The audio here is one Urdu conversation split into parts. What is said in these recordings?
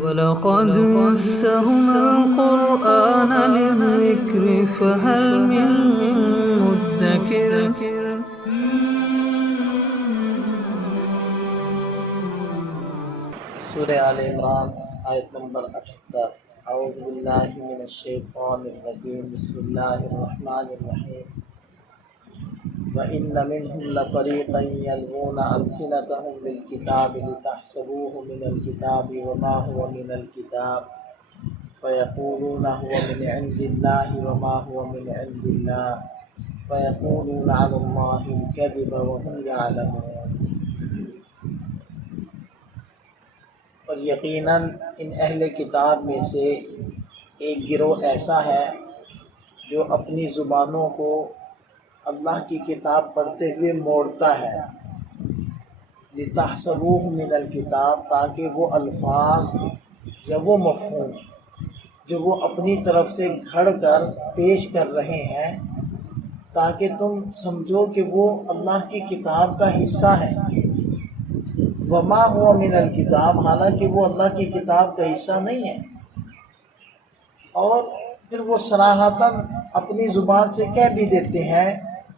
وَلَقَدْ يَسَّرْنَا الْقُرْآنَ لِلذِّكْرِ فَهَلْ مِن مُّدَّكِرٍ سورہ آل عمران آیت نمبر 78۔ اعوذ باللہ من الشیطان الرجیم، بسم اللہ الرحمن الرحیم۔ وَإِنَّ مِنْهُمْ لَفَرِيقًا يَلْوُونَ أَلْسِنَتَهُم بِالْكِتَابِ لِتَحْسَبُوهُ مِنَ الْكِتَابِ وَمَا هُوَ مِنَ الْكِتَابِ وَيَقُولُونَ هُوَ مِنْ عِندِ اللَّهِ وَمَا هُوَ مِنْ عِندِ اللَّهِ وَيَقُولُونَ عَلَى اللَّهِ الْكَذِبَ وَهُمْ يَعْلَمُونَ۔ اور یقیناً ان اہل کتاب میں سے ایک گروہ ایسا ہے جو اپنی زبانوں کو اللہ کی کتاب پڑھتے ہوئے موڑتا ہے، لِتَحْسَبُوهُ مِنَ الْكِتَابِ، تاکہ وہ الفاظ یا وہ مفہوم جو وہ اپنی طرف سے گھڑ کر پیش کر رہے ہیں تاکہ تم سمجھو کہ وہ اللہ کی کتاب کا حصہ ہے، وما ہوا من الکتاب، حالانکہ وہ اللہ کی کتاب کا حصہ نہیں ہے۔ اور پھر وہ صراحتاً اپنی زبان سے کہہ بھی دیتے ہیں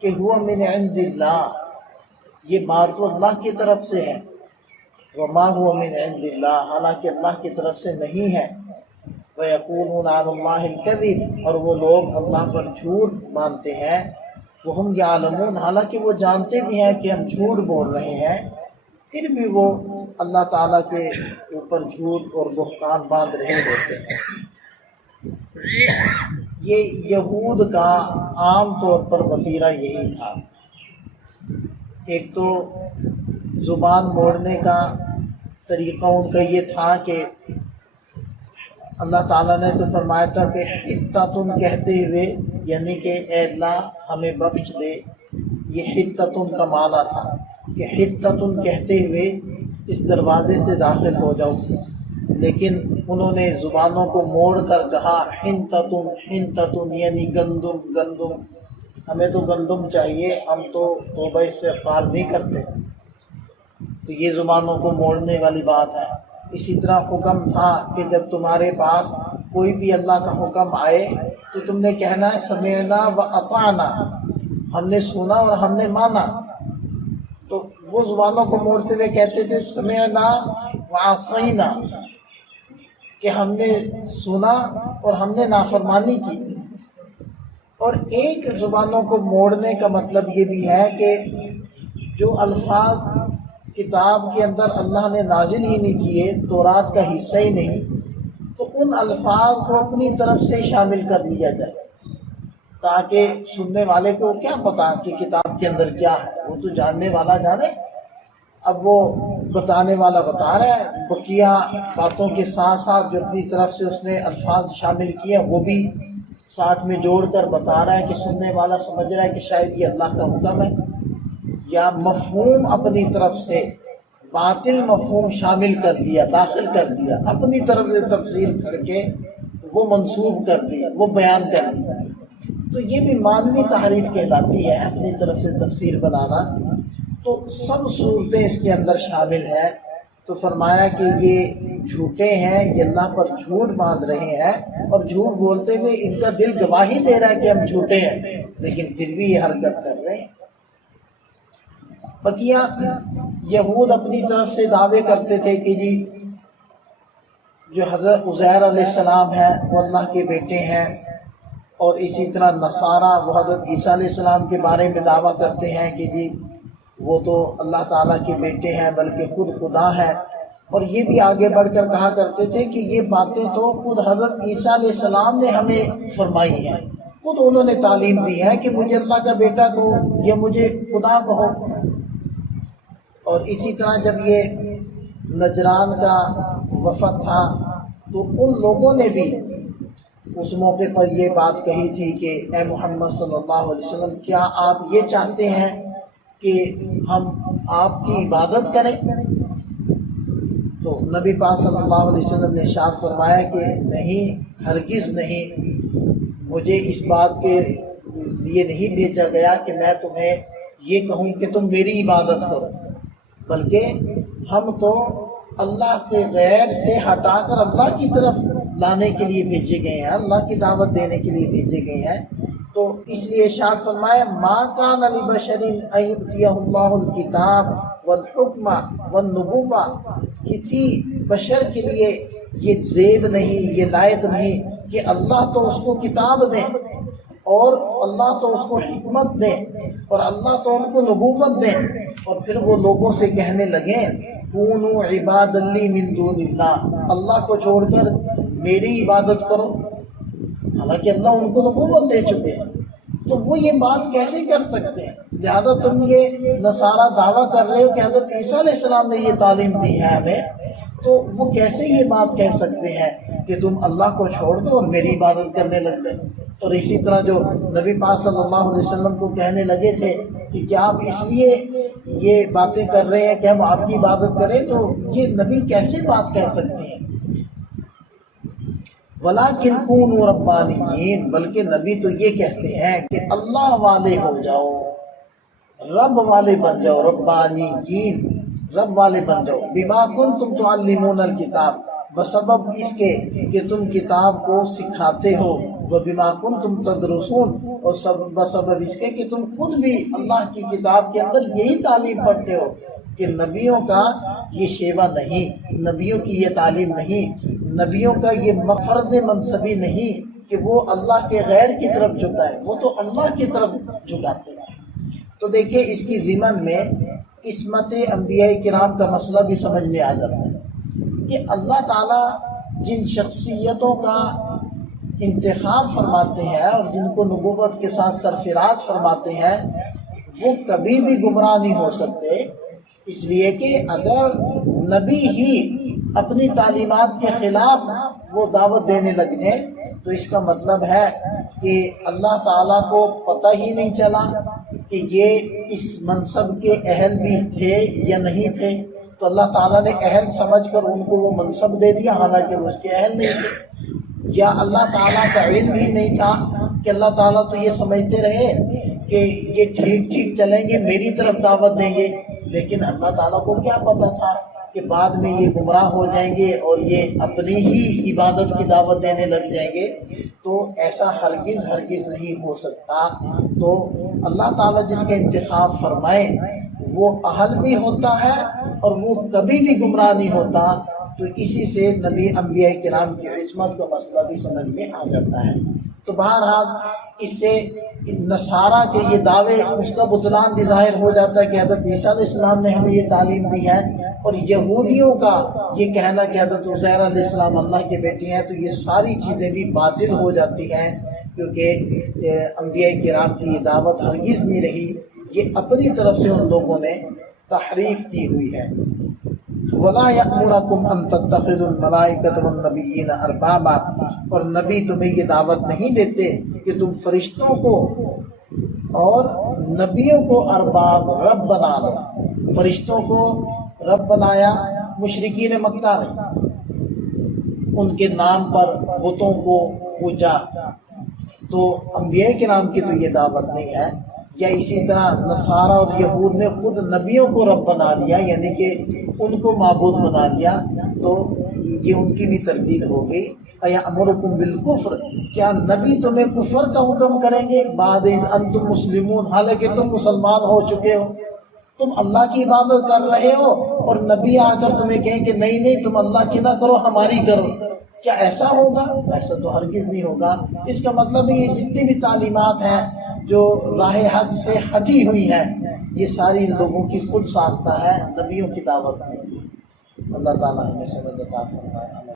کہ ہوا من عند اللہ، یہ بات تو اللہ کی طرف سے ہے، وما ہوا من عند اللہ، حالانکہ اللہ کی طرف سے نہیں ہے۔ وَيَقُولُونَ عَلَى اللَّهِ الْكَذِبَ، اور وہ لوگ اللہ پر جھوٹ مانتے ہیں، وَهُمْ يَعْلَمُونَ، حالانکہ وہ جانتے بھی ہیں کہ ہم جھوٹ بول رہے ہیں، پھر بھی وہ اللہ تعالیٰ کے اوپر جھوٹ اور بہتان باندھ رہے ہوتے ہیں۔ یہ یہود کا عام طور پر وتیرہ یہی تھا۔ ایک تو زبان موڑنے کا طریقہ ان کا یہ تھا کہ اللہ تعالیٰ نے تو فرمایا تھا کہ حتتن کہتے ہوئے، یعنی کہ اے اللہ ہمیں بخش دے، یہ حتتن کا معنی تھا کہ حتتن کہتے ہوئے اس دروازے سے داخل ہو جاؤ، لیکن انہوں نے زبانوں کو موڑ کر کہا حنتتن، حنتتن یعنی گندم، گندم، ہمیں تو گندم چاہیے، ہم تو توبہ استغفار نہیں کرتے۔ تو یہ زبانوں کو موڑنے والی بات ہے۔ اسی طرح حکم تھا کہ جب تمہارے پاس کوئی بھی اللہ کا حکم آئے تو تم نے کہنا ہے سمعنا و اطعنا، ہم نے سنا اور ہم نے مانا۔ تو وہ زبانوں کو موڑتے ہوئے کہتے تھے سمعنا و عصینا، کہ ہم نے سنا اور ہم نے نافرمانی کی۔ اور ایک زبانوں کو موڑنے کا مطلب یہ بھی ہے کہ جو الفاظ کتاب کے اندر اللہ نے نازل ہی نہیں کیے، تورات کا حصہ ہی نہیں، تو ان الفاظ کو اپنی طرف سے شامل کر لیا جائے تاکہ سننے والے کو کیا پتا کہ کتاب کے اندر کیا ہے، وہ تو جاننے والا جانے۔ اب وہ بتانے والا بتا رہا ہے، بقیہ باتوں کے ساتھ ساتھ جو اپنی طرف سے اس نے الفاظ شامل کیے وہ بھی ساتھ میں جوڑ کر بتا رہا ہے کہ سننے والا سمجھ رہا ہے کہ شاید یہ اللہ کا حکم ہے، یا مفہوم اپنی طرف سے باطل مفہوم شامل کر دیا، داخل کر دیا، اپنی طرف سے تفسیر کر کے وہ منسوب کر دیا، وہ بیان کر دیا۔ تو یہ بھی معنوی تحریف کہلاتی ہے، اپنی طرف سے تفسیر بنانا۔ تو سب صورتیں اس کے اندر شامل ہیں۔ تو فرمایا کہ یہ جھوٹے ہیں، یہ اللہ پر جھوٹ باندھ رہے ہیں، اور جھوٹ بولتے ہوئے ان کا دل گواہی دے رہا ہے کہ ہم جھوٹے ہیں، لیکن پھر بھی یہ حرکت کر رہے ہیں۔ بقیہ یہود اپنی طرف سے دعوے کرتے تھے کہ جی جو حضرت عزیر علیہ السلام ہیں وہ اللہ کے بیٹے ہیں، اور اسی طرح نصارہ وہ حضرت عیسیٰ علیہ السلام کے بارے میں دعویٰ کرتے ہیں کہ جی وہ تو اللہ تعالیٰ کے بیٹے ہیں بلکہ خود خدا ہیں۔ اور یہ بھی آگے بڑھ کر کہا کرتے تھے کہ یہ باتیں تو خود حضرت عیسیٰ علیہ السلام نے ہمیں فرمائی ہیں، خود انہوں نے تعلیم دی ہے کہ مجھے اللہ کا بیٹا کہو یا مجھے خدا کہو۔ اور اسی طرح جب یہ نجران کا وفد تھا تو ان لوگوں نے بھی اس موقع پر یہ بات کہی تھی کہ اے محمد صلی اللہ علیہ وسلم، کیا آپ یہ چاہتے ہیں کہ ہم آپ کی عبادت کریں؟ تو نبی پاک صلی اللہ علیہ وسلم نے ارشاد فرمایا کہ نہیں، ہرگز نہیں، مجھے اس بات کے لیے نہیں بھیجا گیا کہ میں تمہیں یہ کہوں کہ تم میری عبادت کرو، بلکہ ہم تو اللہ کے غیر سے ہٹا کر اللہ کی طرف لانے کے لیے بھیجے گئے ہیں، اللہ کی دعوت دینے کے لیے بھیجے گئے ہیں۔ تو اس لیے ارشاد فرمایا ما کان لبشر ان یؤتیہ اللہ الکتاب والحکم والنبوہ، کسی بشر کے لیے یہ زیب نہیں، یہ لائق نہیں کہ اللہ تو اس کو کتاب دے اور اللہ تو اس کو حکمت دے اور اللہ تو ان کو نبوت دے، اور پھر وہ لوگوں سے کہنے لگیں کونوا عباد لی من دون اللہ، اللہ کو چھوڑ کر میری عبادت کرو، حالانکہ اللہ ان کو نبوت دے چکے ہیں۔ تو وہ یہ بات کیسے کر سکتے ہیں؟ لہذا تم یہ نصارہ دعویٰ کر رہے ہو کہ حضرت عیسیٰ علیہ السلام نے یہ تعلیم دی ہے ہمیں، تو وہ کیسے یہ بات کہہ سکتے ہیں کہ تم اللہ کو چھوڑ دو اور میری عبادت کرنے لگ گئے؟ اور اسی طرح جو نبی پاک صلی اللہ علیہ وسلم کو کہنے لگے تھے کہ کیا آپ اس لیے یہ باتیں کر رہے ہیں کہ ہم آپ کی عبادت کریں، تو یہ نبی کیسے بات کہہ سکتے ہیں؟ وَلَٰكِن كُونُوا رَبَّانِيِّينَ، بلکہ نبی تو یہ کہتے ہیں کہ اللہ والے ہو جاؤ، رب والے بن جاؤ، ربانیین، رب والے بن جاؤ، بِمَا كُنتُمْ تُعَلِّمُونَ الْكِتَابَ، بسبب اس کے کہ تم کتاب کو سکھاتے ہو، وَبِمَا كُنتُمْ تَدْرُسُونَ، اور بسبب اس کے کہ تم خود بھی اللہ کی کتاب کے اندر یہی تعلیم پڑھتے ہو کہ نبیوں کا یہ شیوا نہیں، نبیوں کی یہ تعلیم نہیں، نبیوں کا یہ فرض منصبی نہیں کہ وہ اللہ کے غیر کی طرف جھکائے، وہ تو اللہ کی طرف جھکاتے ہیں۔ تو دیکھیں اس کی ضمن میں عصمت انبیاء کرام کا مسئلہ بھی سمجھ میں آ جاتا ہے کہ اللہ تعالیٰ جن شخصیتوں کا انتخاب فرماتے ہیں اور جن کو نبوت کے ساتھ سرفراز فرماتے ہیں وہ کبھی بھی گمراہ نہیں ہو سکتے، اس لیے کہ اگر نبی ہی اپنی تعلیمات کے خلاف وہ دعوت دینے لگے تو اس کا مطلب ہے کہ اللہ تعالیٰ کو پتہ ہی نہیں چلا کہ یہ اس منصب کے اہل بھی تھے یا نہیں تھے، تو اللہ تعالیٰ نے اہل سمجھ کر ان کو وہ منصب دے دیا حالانکہ وہ اس کے اہل نہیں تھے، یا اللہ تعالیٰ کا علم ہی نہیں تھا کہ اللہ تعالیٰ تو یہ سمجھتے رہے کہ یہ ٹھیک ٹھیک چلیں گے، میری طرف دعوت دیں گے، لیکن اللہ تعالیٰ کو کیا پتہ تھا کہ بعد میں یہ گمراہ ہو جائیں گے اور یہ اپنی ہی عبادت کی دعوت دینے لگ جائیں گے؟ تو ایسا ہرگز نہیں ہو سکتا۔ تو اللہ تعالیٰ جس کے انتخاب فرمائے وہ اہل بھی ہوتا ہے اور وہ کبھی بھی گمراہ نہیں ہوتا، تو اسی سے نبی انبیاء کرام کی عصمت کا مسئلہ بھی سمجھ میں آ جاتا ہے۔ تو بہرحال اس سے نصارہ کے یہ دعوے اس کا بطلان بھی ظاہر ہو جاتا ہے کہ حضرت عیسیٰ علیہ السلام نے ہمیں یہ تعلیم دی ہے، اور یہودیوں کا یہ کہنا کہ حضرت عزیر علیہ السلام اللہ کے بیٹے ہیں، تو یہ ساری چیزیں بھی باطل ہو جاتی ہیں، کیونکہ انبیاء کرام کی یہ دعوت ہرگز نہیں رہی، یہ اپنی طرف سے ان لوگوں نے تحریف کی ہوئی ہے۔ وَلَا يَأْمُرَكُمْ أَن تَتَّخِذُوا الْمَلَائِكَةَ وَالنَّبِيِّينَ أَرْبَابًا، اور نبی تمہیں یہ دعوت نہیں دیتے کہ تم فرشتوں کو اور نبیوں کو ارباب رب بنا لو۔ فرشتوں کو رب بنایا مشرکین مکہ نے، ان کے نام پر بتوں کو پوجا، تو انبیاء کرام کی تو یہ دعوت نہیں ہے۔ یا اسی طرح نصارہ اور یہود نے خود نبیوں کو رب بنا لیا، یعنی کہ ان کو معبود بنا لیا، تو یہ ان کی بھی تردید ہو گئی۔ اَیَأْمُرُکُم بِالْکُفْرِ، کیا نبی تمہیں کفر کا حکم کریں گے بعد اذ انتم مسلمون، حالانکہ تم مسلمان ہو چکے ہو، تم اللہ کی عبادت کر رہے ہو اور نبی آ کر تمہیں کہیں کہ نہیں تم اللہ کی نہ کرو ہماری کرو، کیا ایسا ہوگا؟ ایسا تو ہرگز نہیں ہوگا۔ اس کا مطلب یہ جتنی بھی تعلیمات ہیں جو راہ حق سے ہٹی ہوئی ہیں یہ ساری لوگوں کی خود ساختہ ہے، نبیوں کی دعوت نہیں ہے۔ اللہ تعالیٰ ہمیں سمجھ عطا فرمائے۔